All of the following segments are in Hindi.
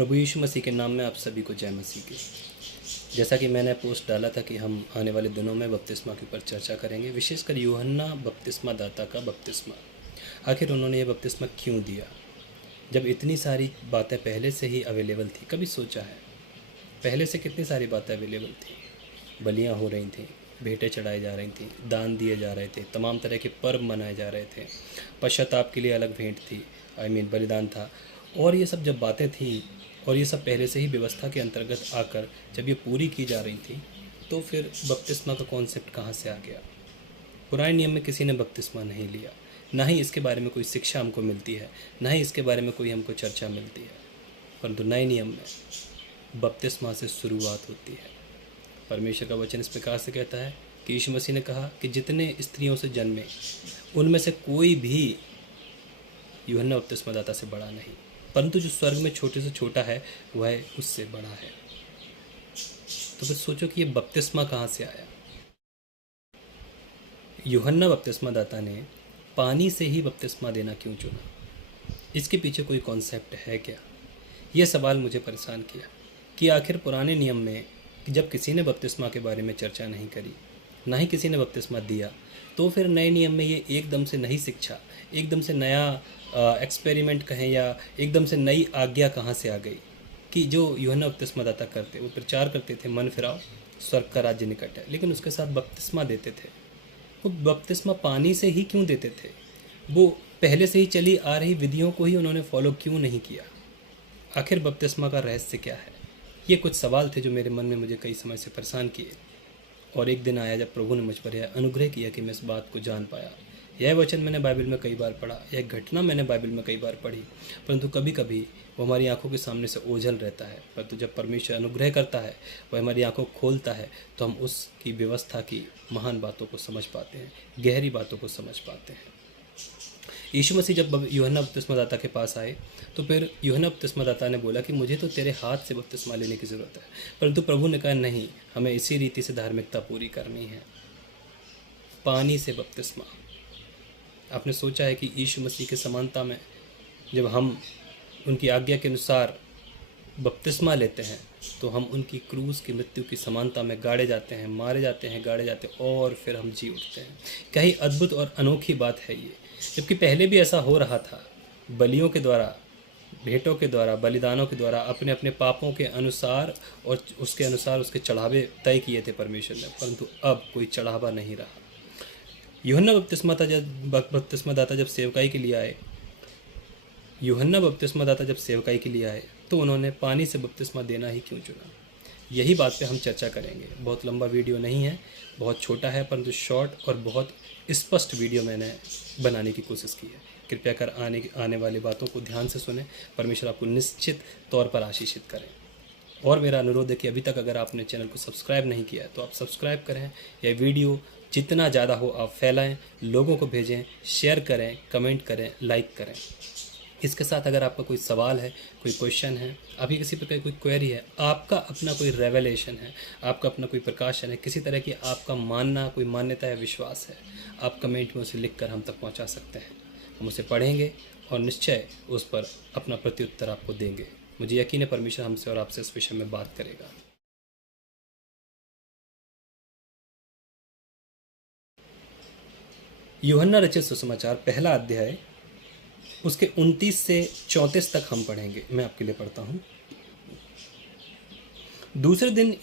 प्रभु यीशु मसीह के नाम में आप सभी को जय मसीह की। जैसा कि मैंने पोस्ट डाला था कि हम आने वाले दिनों में बपतिस्मा के ऊपर चर्चा करेंगे, विशेषकर यूहन्ना बपतिस्मा दाता का बपतिस्मा। आखिर उन्होंने ये बपतिस्मा क्यों दिया जब इतनी सारी बातें पहले से ही अवेलेबल थी? कभी सोचा है पहले से कितनी सारी बातें अवेलेबल थी? बलियाँ हो रही थी, भेंटें चढ़ाई जा रही थी, दान दिए जा रहे थे, तमाम तरह के पर्व मनाए जा रहे थे, पश्चाताप के लिए अलग भेंट थी, बलिदान था। और ये सब जब बातें थी और ये सब पहले से ही व्यवस्था के अंतर्गत आकर जब ये पूरी की जा रही थी, तो फिर बपतिस्मा का कॉन्सेप्ट कहाँ से आ गया? पुराने नियम में किसी ने बपतिस्मा नहीं लिया, ना ही इसके बारे में कोई शिक्षा हमको मिलती है, ना ही इसके बारे में कोई हमको चर्चा मिलती है। परंतु नए नियम में बपतिस्मा से शुरुआत होती है। परमेश्वर का वचन इस प्रकार से कहता है कि यीशु मसीह ने कहा कि जितने स्त्रियों से जन्मे उनमें से कोई भी यूहन्ना बपतिस्मादाता से बड़ा नहीं, परंतु जो स्वर्ग में छोटे से छोटा है वह उससे बड़ा है। तो फिर सोचो कि ये बपतिस्मा कहाँ से आया? यूहन्ना बपतिस्मादाता ने पानी से ही बपतिस्मा देना क्यों चुना? इसके पीछे कोई कॉन्सेप्ट है क्या? यह सवाल मुझे परेशान किया कि आखिर पुराने नियम में जब किसी ने बपतिस्मा के बारे में चर्चा नहीं करी, ना ही किसी ने बपतिस्मा दिया, तो फिर नए नियम में ये एकदम से नई शिक्षा, एकदम से नया एक्सपेरिमेंट कहें या एकदम से नई आज्ञा कहाँ से आ गई कि जो यूहन्ना बपतिस्मादाता करते, वो प्रचार करते थे मन फिराओ स्वर्ग का राज्य निकट है, लेकिन उसके साथ बपतिस्मा देते थे। वो बपतिस्मा पानी से ही क्यों देते थे? वो पहले से ही चली आ रही विधियों को ही उन्होंने फॉलो क्यों नहीं किया? आखिर बपतिस्मा का रहस्य क्या है? ये कुछ सवाल थे जो मेरे मन में मुझे कई समय से परेशान किए। और एक दिन आया जब प्रभु ने मुझ पर यह अनुग्रह किया कि मैं इस बात को जान पाया। यह वचन मैंने बाइबल में कई बार पढ़ा, यह घटना मैंने बाइबल में कई बार पढ़ी, परंतु कभी कभी वो हमारी आंखों के सामने से ओझल रहता है। परंतु जब परमेश्वर अनुग्रह करता है, वह हमारी आंखों को खोलता है, तो हम उसकी व्यवस्था की महान बातों को समझ पाते हैं, गहरी बातों को समझ पाते हैं। यीशु मसीह जब यूहन्ना बपतिस्मादाता के पास आए, तो फिर यूहन्ना बपतिस्मादाता ने बोला कि मुझे तो तेरे हाथ से बपतिस्मा लेने की ज़रूरत है, परंतु प्रभु ने कहा नहीं, हमें इसी रीति से धार्मिकता पूरी करनी है, पानी से बपतिस्मा। आपने सोचा है कि यीशु मसीह के समानता में जब हम उनकी आज्ञा के अनुसार बपतिस्मा लेते हैं, तो हम उनकी क्रूस की मृत्यु की समानता में गाड़े जाते हैं, मारे जाते हैं, गाड़े जाते हैं, और फिर हम जी उठते हैं। क्या ही अद्भुत और अनोखी बात है ये! जबकि पहले भी ऐसा हो रहा था, बलियों के द्वारा, भेंटों के द्वारा, बलिदानों के द्वारा अपने अपने पापों के अनुसार और उसके अनुसार उसके चढ़ावे तय किए थे परमेश्वर ने, परंतु अब कोई चढ़ावा नहीं रहा। यूहन्ना बपतिस्मादाता जब सेवकाई के लिए आए, यूहन्ना बपतिस्मादाता जब सेवकाई के लिए आए, तो उन्होंने पानी से बपतिस्मा देना ही क्यों चुना? यही बात पे हम चर्चा करेंगे। बहुत लंबा वीडियो नहीं है, बहुत छोटा है, परंतु शॉर्ट और बहुत स्पष्ट वीडियो मैंने बनाने की कोशिश की है। कृपया कर आने वाली बातों को ध्यान से सुने। परमेश्वर आपको निश्चित तौर पर आशीषित करें। और मेरा अनुरोध है कि अभी तक अगर आपने चैनल को सब्सक्राइब नहीं किया है तो आप सब्सक्राइब करें। यह वीडियो जितना ज़्यादा हो आप फैलाएं, लोगों को भेजें, शेयर करें, कमेंट करें, लाइक करें। इसके साथ अगर आपका कोई सवाल है, कोई क्वेश्चन है, अभी किसी प्रकार की कोई क्वेरी है, आपका अपना कोई रेवलेशन है, आपका अपना कोई प्रकाशन है, किसी तरह की आपका मानना, कोई मान्यता या विश्वास है, आप कमेंट में उसे लिखकर हम तक पहुंचा सकते हैं। हम उसे पढ़ेंगे और निश्चय उस पर अपना प्रत्युत्तर आपको देंगे। मुझे यकीन है परमेश्वर हमसे और आपसे इस विषय में बात करेगा। यूहन्ना रचित सुसमाचार पहला अध्याय उसके 29 से 34 तक हम पढ़ेंगे। मैं आपके लिए पढ़ता हूँ। दूसरे दिन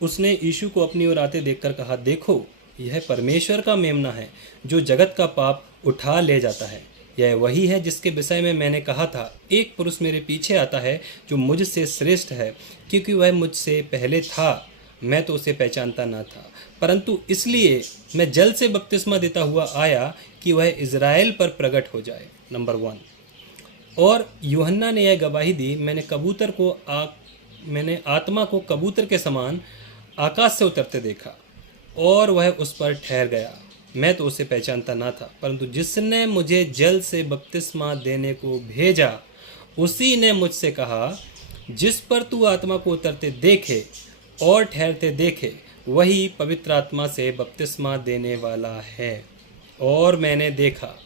उसने यीशु को अपनी ओर आते देखकर कहा, देखो, यह परमेश्वर का मेमना है जो जगत का पाप उठा ले जाता है। यह वही है जिसके विषय में मैंने कहा था, एक पुरुष मेरे पीछे आता है जो मुझसे श्रेष्ठ है, क्योंकि वह मुझसे पहले था, मैं तो उसे पहचानता न था, परंतु इसलिए मैं जल से बपतिस्मा देता हुआ आया कि वह इज़राइल पर प्रकट हो जाए। नंबर 1। और यूहन्ना ने यह गवाही दी, मैंने आत्मा को कबूतर के समान आकाश से उतरते देखा, और वह उस पर ठहर गया। मैं तो उसे पहचानता ना था, परंतु जिसने मुझे जल से बपतिस्मा देने को भेजा, उसी ने मुझसे कहा, जिस पर तू आत्मा को उतरते देखे और ठहरते देखे, वही पवित्र आत्मा से बपतिस्मा देने वाला है। और मैंने देखा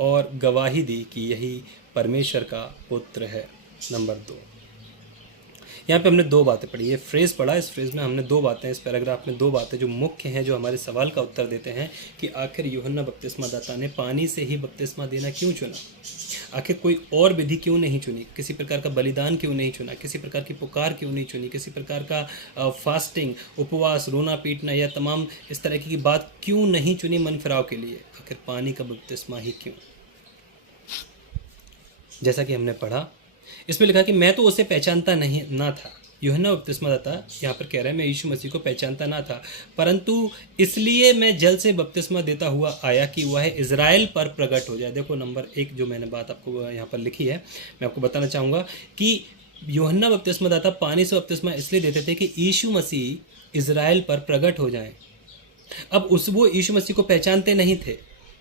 और गवाही दी कि यही परमेश्वर का पुत्र है। नंबर 2। यहाँ पे हमने दो बातें पढ़ी, ये फ्रेज़ पढ़ा, इस फ्रेज़ में हमने दो बातें, इस पैराग्राफ में दो बातें जो मुख्य हैं, जो हमारे सवाल का उत्तर देते हैं कि आखिर यूहन्ना बपतिस्मा दाता ने पानी से ही बपतिस्मा देना क्यों चुना, आखिर कोई और विधि क्यों नहीं चुनी, किसी प्रकार का बलिदान क्यों नहीं चुना, किसी प्रकार की पुकार क्यों नहीं चुनी, किसी प्रकार का फास्टिंग, उपवास, रोना पीटना या तमाम इस तरह की बात क्यों नहीं चुनी मन फिराव के लिए, आखिर पानी का बपतिस्मा ही क्यों। जैसा कि हमने पढ़ा, इसमें लिखा कि मैं तो उसे पहचानता नहीं ना था। यूहन्ना बपतिस्मादाता यहाँ पर कह रहा है मैं यीशु मसीह को पहचानता ना था, परंतु इसलिए मैं जल से बपतिस्मा देता हुआ आया कि वह इज़राइल पर प्रकट हो जाए। देखो नंबर 1 जो मैंने बात आपको यहाँ पर लिखी है, मैं आपको बताना चाहूँगा कि यूहन्ना बपतिस्मादाता पानी से बपतिस्मा इसलिए देते थे कि यीशु मसीह इज़राइल पर प्रकट हो जाएं। अब वो यीशु मसीह को पहचानते नहीं थे,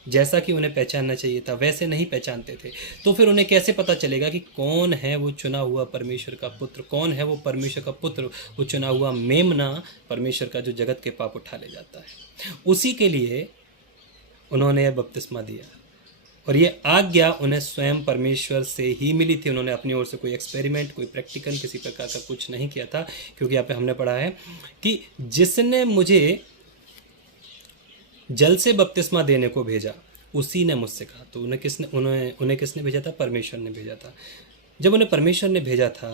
जैसा कि उन्हें पहचानना चाहिए था वैसे नहीं पहचानते थे। तो फिर उन्हें कैसे पता चलेगा कि कौन है वो चुना हुआ परमेश्वर का पुत्र, कौन है वो परमेश्वर का पुत्र, वो चुना हुआ मेमना परमेश्वर का जो जगत के पाप उठा ले जाता है। उसी के लिए उन्होंने यह बपतिस्मा दिया और ये आज्ञा उन्हें स्वयं परमेश्वर से ही मिली थी। उन्होंने अपनी ओर से कोई एक्सपेरिमेंट, कोई प्रैक्टिकल किसी प्रकार का कुछ नहीं किया था, क्योंकि यहाँ पे हमने पढ़ा है कि जिसने मुझे जल से बपतिस्मा देने को भेजा उसी ने मुझसे कहा। तो उन्हें किसने भेजा था? परमेश्वर ने भेजा था। जब उन्हें परमेश्वर ने भेजा था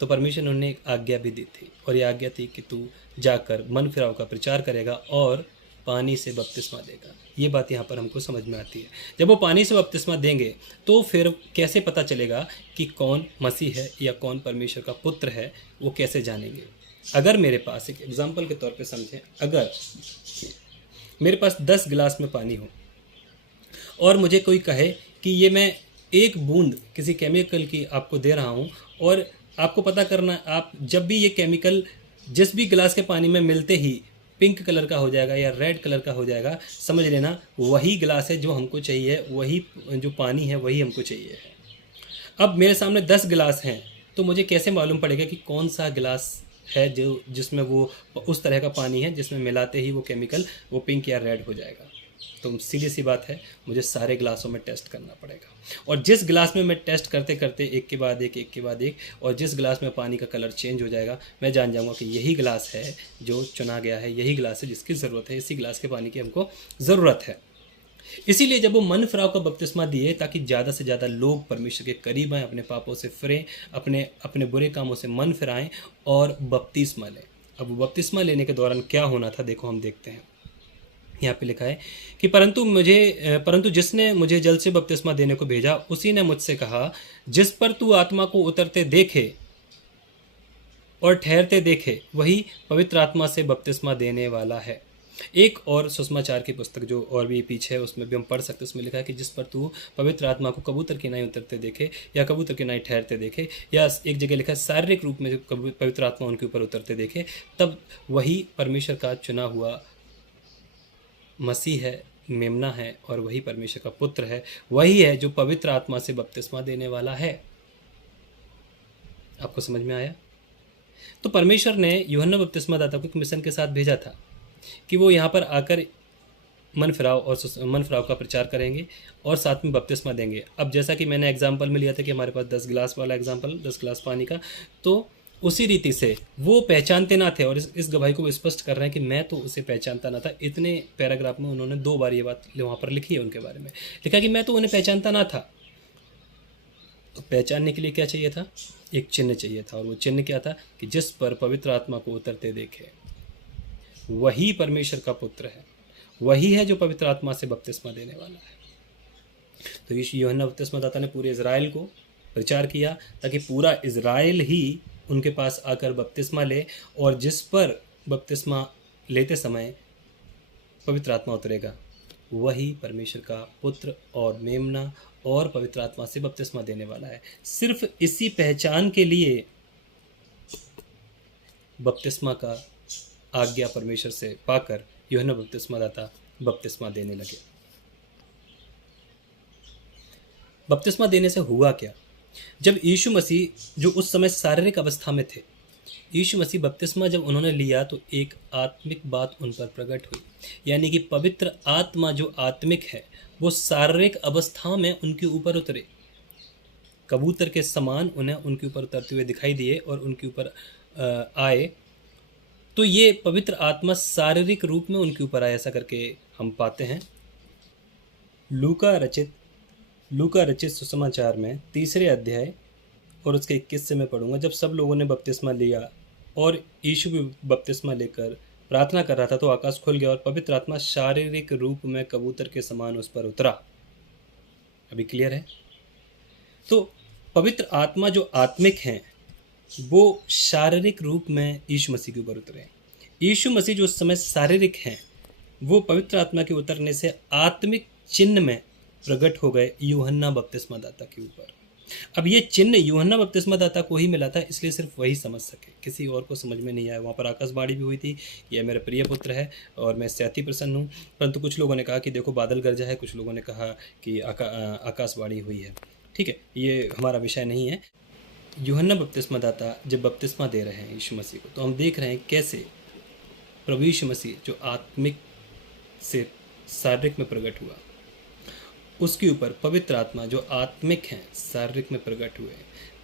तो परमेश्वर ने उन्हें एक आज्ञा भी दी थी, और ये आज्ञा थी कि तू जाकर मन फिराव का प्रचार करेगा और पानी से बपतिस्मा देगा। ये बात यहाँ पर हमको समझ में आती है। जब वो पानी से बपतिस्मा देंगे तो फिर कैसे पता चलेगा कि कौन मसीह है या कौन परमेश्वर का पुत्र है, वो कैसे जानेंगे? अगर मेरे पास, एक एग्जाम्पल के तौर पे समझें, अगर मेरे पास 10 गिलास में पानी हो और मुझे कोई कहे कि ये मैं एक बूंद किसी केमिकल की आपको दे रहा हूँ और आपको पता करना, आप जब भी ये केमिकल जिस भी गिलास के पानी में मिलते ही पिंक कलर का हो जाएगा या रेड कलर का हो जाएगा, समझ लेना वही गिलास है जो हमको चाहिए, वही जो पानी है वही हमको चाहिए है। अब मेरे सामने 10 गिलास हैं, तो मुझे कैसे मालूम पड़ेगा कि कौन सा गिलास है जो जिसमें वो उस तरह का पानी है जिसमें मिलाते ही वो केमिकल वो पिंक या रेड हो जाएगा? तो सीधी सी बात है, मुझे सारे गिलासों में टेस्ट करना पड़ेगा, और जिस गिलास में मैं टेस्ट करते करते एक के बाद एक और जिस गिलास में पानी का कलर चेंज हो जाएगा, मैं जान जाऊंगा कि यही गिलास है जो चुना गया है, यही गिलास है जिसकी ज़रूरत है, इसी गिलास के पानी की हमको ज़रूरत है। इसीलिए जब वो मन फिराव का बपतिस्मा दिए ताकि ज़्यादा से ज़्यादा लोग परमेश्वर के करीब आएँ, अपने पापों से फिरें, अपने बुरे कामों से मन फिराएं और बपतिस्मा लें। अब बपतिस्मा लेने के दौरान क्या होना था, देखो हम देखते हैं। यहाँ पे लिखा है कि परंतु जिसने मुझे जल से बपतिस्मा देने को भेजा उसी ने मुझसे कहा, जिस पर तू आत्मा को उतरते देखे और ठहरते देखे वही पवित्र आत्मा से बपतिस्मा देने वाला है। एक और सुसमाचार की पुस्तक जो और भी पीछे है उसमें भी हम पढ़ सकते हैं, उसमें लिखा है कि जिस पर तू पवित्र आत्मा को कबूतर की नाई उतरते देखे या कबूतर की नाई ठहरते देखे, या एक जगह लिखा है शारीरिक रूप में पवित्र आत्मा उनके ऊपर उतरते देखे, तब वही परमेश्वर का चुना हुआ मसीह है, मेमना है, और वही परमेश्वर का पुत्र है, वही है जो पवित्र आत्मा से बपतिस्मा देने वाला है। आपको समझ में आया? तो परमेश्वर ने यूहन्ना बपतिस्मादाता को एक मिशन के साथ भेजा था कि वो यहाँ पर आकर मन फिराव का प्रचार करेंगे और साथ में बपतिस्मा देंगे। अब जैसा कि मैंने एग्जाम्पल में लिया था कि हमारे पास 10 गिलास वाला एग्जाम्पल, 10 गिलास पानी का, तो उसी रीति से वो पहचानते ना थे, और इस गवाही को स्पष्ट कर रहे हैं कि मैं तो उसे पहचानता ना था। इतने पैराग्राफ में उन्होंने 2 बार ये बात वहाँ पर लिखी है, उनके बारे में लिखा कि मैं तो उन्हें पहचानता ना था। तो पहचानने के लिए क्या चाहिए था? एक चिन्ह चाहिए था, और वो चिन्ह क्या था कि जिस पर पवित्र आत्मा को उतरते देखे वही परमेश्वर का पुत्र है, वही है जो पवित्र आत्मा से बपतिस्मा देने वाला है। तो यूहन्ना बपतिस्मादाता ने पूरे इज़राइल को प्रचार किया ताकि पूरा इज़राइल ही उनके पास आकर बपतिस्मा ले, और जिस पर बपतिस्मा लेते समय पवित्र आत्मा उतरेगा वही परमेश्वर का पुत्र और मेमना और पवित्र आत्मा से बपतिस्मा देने वाला है। सिर्फ इसी पहचान के लिए बपतिस्मा का आज्ञा परमेश्वर से पाकर यूहन्ना बपतिस्मादाता बपतिस्मा देने लगे। बपतिस्मा देने से हुआ क्या? जब यीशु मसीह जो उस समय शारीरिक अवस्था में थे, यीशु मसीह बपतिस्मा जब उन्होंने लिया तो एक आत्मिक बात उन पर प्रकट हुई, यानी कि पवित्र आत्मा जो आत्मिक है वो शारीरिक अवस्था में उनके ऊपर उतरे। कबूतर के समान उन्हें उनके ऊपर उतरते हुए दिखाई दिए और उनके ऊपर आए, तो ये पवित्र आत्मा शारीरिक रूप में उनके ऊपर आए, ऐसा करके हम पाते हैं। लूका रचित सुसमाचार में 3 अध्याय और उसके 21 से मैं पढ़ूंगा। जब सब लोगों ने बपतिस्मा लिया और यीशु भी बपतिस्मा लेकर प्रार्थना कर रहा था, तो आकाश खुल गया और पवित्र आत्मा शारीरिक रूप में कबूतर के समान उस पर उतरा। अभी क्लियर है? तो पवित्र आत्मा जो आत्मिक हैं वो शारीरिक रूप में यीशु मसीह के ऊपर उतरे। यीशु मसीह जो उस समय शारीरिक हैं वो पवित्र आत्मा के उतरने से आत्मिक चिन्ह में प्रकट हो गए यूहन्ना बपतिस्मा दाता के ऊपर। अब ये चिन्ह यूहन्ना बपतिस्मा दाता को ही मिला था, इसलिए सिर्फ वही समझ सके, किसी और को समझ में नहीं आया। वहाँ पर आकाशवाणी भी हुई थी, यह मेरा प्रिय पुत्र है और मैं इससे अति प्रसन्न हूँ। परंतु कुछ लोगों ने कहा कि देखो बादल गरजा है, कुछ लोगों ने कहा कि आकाशवाणी हुई है। ठीक है, ये हमारा विषय नहीं है। यूहन्ना बपतिस्मा दाता जब बपतिस्मा दे रहे हैं यीशु मसीह को, तो हम देख रहे हैं कैसे प्रभु यीशु मसीह जो आत्मिक से शारीरिक में प्रकट हुआ, उसके ऊपर पवित्र आत्मा जो आत्मिक हैं शारीरिक में प्रकट हुए,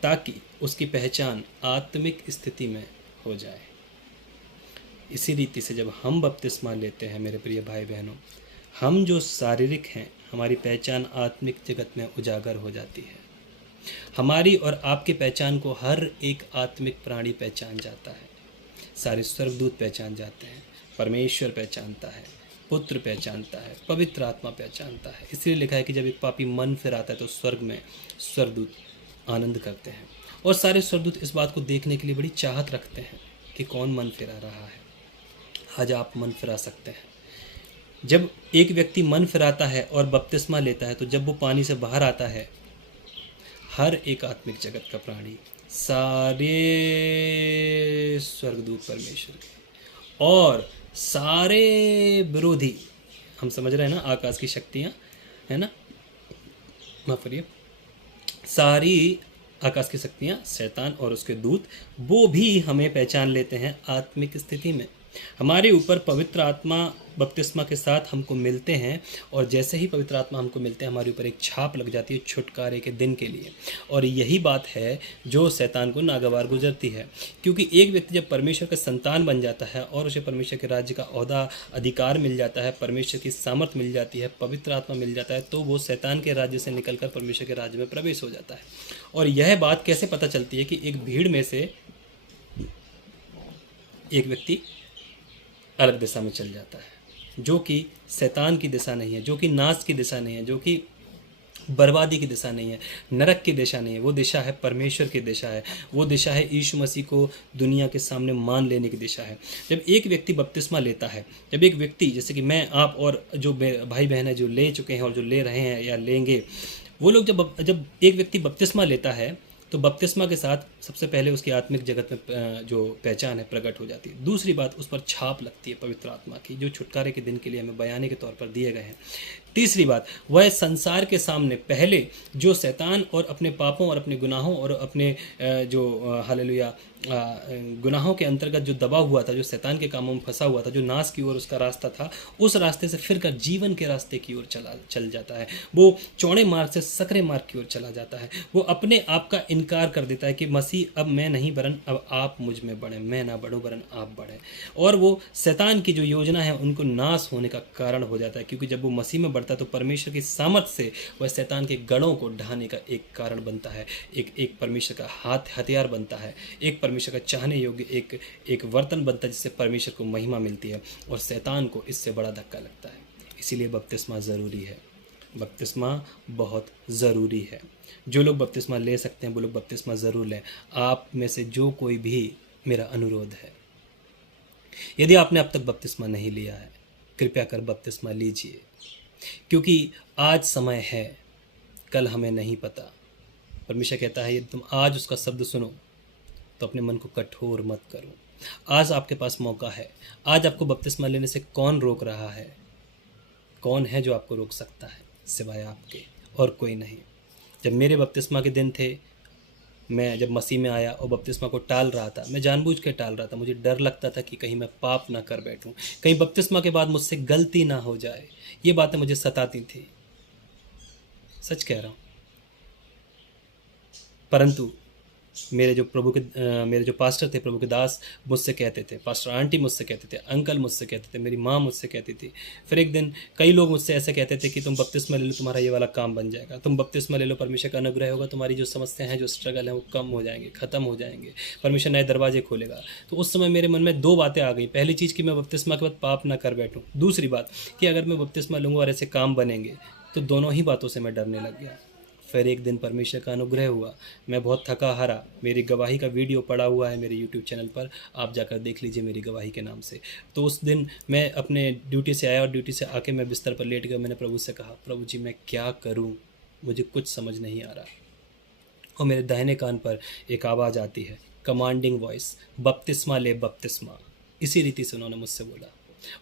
ताकि उसकी पहचान आत्मिक स्थिति में हो जाए। इसी रीति से जब हम बपतिस्मा लेते हैं मेरे प्रिय भाई बहनों, हम जो शारीरिक हैं हमारी पहचान आत्मिक जगत में उजागर हो जाती है। हमारी और आपकी पहचान को हर एक आत्मिक प्राणी पहचान जाता है। सारे स्वर्गदूत पहचान जाते हैं, परमेश्वर पहचानता है, पुत्र पहचानता है, पवित्र आत्मा पहचानता है। इसलिए लिखा है कि जब एक पापी मन फिराता है तो स्वर्ग में स्वर्गदूत आनंद करते हैं, और सारे स्वर्गदूत इस बात को देखने के लिए बड़ी चाहत रखते हैं कि कौन मन फिरा रहा है। आज आप मन फिरा सकते हैं। जब एक व्यक्ति मन फिराता है और बपतिस्मा लेता है, तो जब वो पानी से बाहर आता है, हर एक आत्मिक जगत का प्राणी, सारे स्वर्गदूत परमेश्वर के और सारे विरोधी, हम समझ रहे हैं ना, आकाश की शक्तियाँ है ना, माफ करिए, सारी आकाश की शक्तियाँ, शैतान और उसके दूत, वो भी हमें पहचान लेते हैं आत्मिक स्थिति में। हमारे ऊपर पवित्र आत्मा बपतिस्मा के साथ हमको मिलते हैं, और जैसे ही पवित्र आत्मा हमको मिलते हैं हमारे ऊपर एक छाप लग जाती है छुटकारे के दिन के लिए। और यही बात है जो शैतान को नागवार गुजरती है, क्योंकि एक व्यक्ति जब परमेश्वर का संतान बन जाता है और उसे परमेश्वर के राज्य का ओहदा अधिकार मिल जाता है, परमेश्वर की सामर्थ मिल जाती है, पवित्र आत्मा मिल जाता है, तो वो शैतान के राज्य से निकलकर परमेश्वर के राज्य में प्रवेश हो जाता है। और यह बात कैसे पता चलती है कि एक भीड़ में से एक व्यक्ति अलग दिशा में चल जाता है, जो कि शैतान की दिशा नहीं है, जो कि नाश की दिशा नहीं है, जो कि बर्बादी की दिशा नहीं है, नरक की दिशा नहीं है। वो दिशा है परमेश्वर की दिशा है, वो दिशा है यीशु मसीह को दुनिया के सामने मान लेने की दिशा है। जब एक व्यक्ति बपतिस्मा लेता है, जब एक व्यक्ति, जैसे कि मैं, आप और जो भाई बहन है जो ले चुके हैं और जो ले रहे हैं या लेंगे, वो लोग जब एक व्यक्ति बपतिस्मा लेता है तो बपतिस्मा के साथ सबसे पहले उसकी आत्मिक जगत में जो पहचान है प्रकट हो जाती है। दूसरी बात, उस पर छाप लगती है पवित्र आत्मा की, जो छुटकारे के दिन के लिए हमें बयाने के तौर पर दिए गए हैं। तीसरी बात, वह संसार के सामने पहले जो शैतान और अपने पापों और अपने गुनाहों और अपने जो हालेलुया गुनाहों के अंतर्गत जो दबा हुआ था, जो शैतान के कामों में फंसा हुआ था, जो नाश की ओर उसका रास्ता था, उस रास्ते से फिर कर जीवन के रास्ते की ओर चल जाता है। वो चौड़े मार्ग से सकरे मार्ग की ओर चला जाता है। वो अपने आप का इनकार कर देता है कि मसीह अब मैं नहीं वरन अब आप मुझ में बढ़े, मैं ना बढ़ूं वरन आप बढ़े। और वो शैतान की जो योजना है उनको नाश होने का कारण हो जाता है, क्योंकि जब वो मसीह में बढ़ता है तो परमेश्वर की सामर्थ से वह शैतान के गढ़ों को ढाने का एक कारण बनता है, एक परमेश्वर का हथियार बनता है, एक परमेश्वर का चाहने योग्य एक वर्तन बनता है, जिससे परमेश्वर को महिमा मिलती है और शैतान को इससे बड़ा धक्का लगता है। इसीलिए बपतिस्मा ज़रूरी है, बपतिस्मा बहुत ज़रूरी है। जो लोग बपतिस्मा ले सकते हैं वो लोग बपतिस्मा ज़रूर लें। आप में से जो कोई भी, मेरा अनुरोध है, यदि आपने अब तक बपतिस्मा नहीं लिया है, कृपया कर बपतिस्मा लीजिए, क्योंकि आज समय है, कल हमें नहीं पता। परमेश्वर कहता है यदि तुम आज उसका शब्द सुनो तो अपने मन को कठोर मत करो। आज आपके पास मौका है। आज आपको बपतिस्मा लेने से कौन रोक रहा है? कौन है जो आपको रोक सकता है सिवाय आपके, और कोई नहीं। जब मेरे बपतिस्मा के दिन थे, मैं जब मसीह में आया और बपतिस्मा को टाल रहा था, मैं जानबूझ के टाल रहा था। मुझे डर लगता था कि कहीं मैं पाप ना कर बैठूं, कहीं बपतिस्मा के बाद मुझसे गलती ना हो जाए। ये बातें मुझे सताती थी, सच कह रहा हूँ। परंतु मेरे जो पास्टर थे, प्रभु के दास मुझसे कहते थे, पास्टर आंटी मुझसे कहते थे, अंकल मुझसे कहते थे, मेरी माँ मुझसे कहती थी। फिर एक दिन कई लोग मुझसे ऐसे कहते थे कि तुम बपतिस्मा ले लो, तुम्हारा ये वाला काम बन जाएगा, तुम बपतिस्मा ले लो, परमेश्वर का अनुग्रह होगा, तुम्हारी जो समस्याएं हैं, जो स्ट्रगल है वो कम हो जाएंगे, ख़त्म हो जाएंगे, परमेश्वर नए दरवाजे खोलेगा। तो उस समय मेरे मन में दो बातें आ गई। पहली चीज़ कि मैं बपतिस्मा के बाद पाप ना कर बैठूँ, दूसरी बात कि अगर मैं बपतिस्मा लूँगा और ऐसे काम बनेंगे, तो दोनों ही बातों से मैं डरने लग गया। फिर एक दिन परमेश्वर का अनुग्रह हुआ, मैं बहुत थका हारा, मेरी गवाही का वीडियो पड़ा हुआ है मेरे यूट्यूब चैनल पर, आप जाकर देख लीजिए मेरी गवाही के नाम से। तो उस दिन मैं अपने ड्यूटी से आया और ड्यूटी से आके मैं बिस्तर पर लेट गया। मैंने प्रभु से कहा, प्रभु जी मैं क्या करूं, मुझे कुछ समझ नहीं आ रहा। और मेरे दाहिने कान पर एक आवाज़ आती है, कमांडिंग वॉइस, बपतिस्मा ले बपतिस्मा। इसी रीति से उन्होंने मुझसे बोला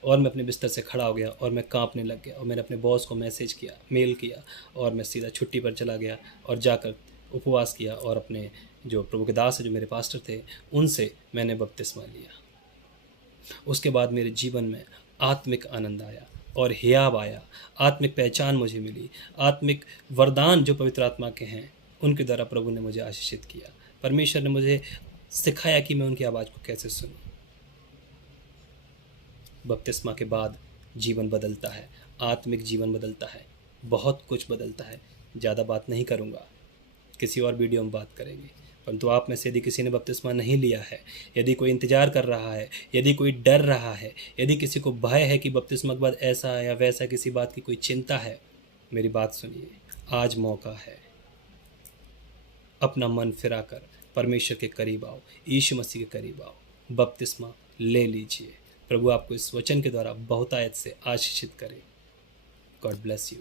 और मैं अपने बिस्तर से खड़ा हो गया और मैं कांपने लग गया और मैंने अपने बॉस को मैसेज किया, मेल किया और मैं सीधा छुट्टी पर चला गया और जाकर उपवास किया और अपने जो प्रभु के दास है, जो मेरे पास्टर थे, उनसे मैंने बपतिस्मा लिया। उसके बाद मेरे जीवन में आत्मिक आनंद आया और हियाव आया, आत्मिक पहचान मुझे मिली, आत्मिक वरदान जो पवित्र आत्मा के हैं उनके द्वारा प्रभु ने मुझे आशीषित किया। परमेश्वर ने मुझे सिखाया कि मैं उनकी आवाज़ को कैसे सुनूं। बपतिस्मा के बाद जीवन बदलता है, आत्मिक जीवन बदलता है, बहुत कुछ बदलता है। ज़्यादा बात नहीं करूँगा, किसी और वीडियो में बात करेंगे। परंतु आप में से यदि किसी ने बपतिस्मा नहीं लिया है, यदि कोई इंतज़ार कर रहा है, यदि कोई डर रहा है, यदि किसी को भय है कि बपतिस्मा के बाद ऐसा या वैसा किसी बात की कोई चिंता है, मेरी बात सुनिए, आज मौका है। अपना मन फिराकर परमेश्वर के करीब आओ, यीशु मसीह के करीब आओ, बपतिस्मा ले लीजिए। प्रभु आपको इस वचन के द्वारा बहुतायत से आशीषित करे। God bless you.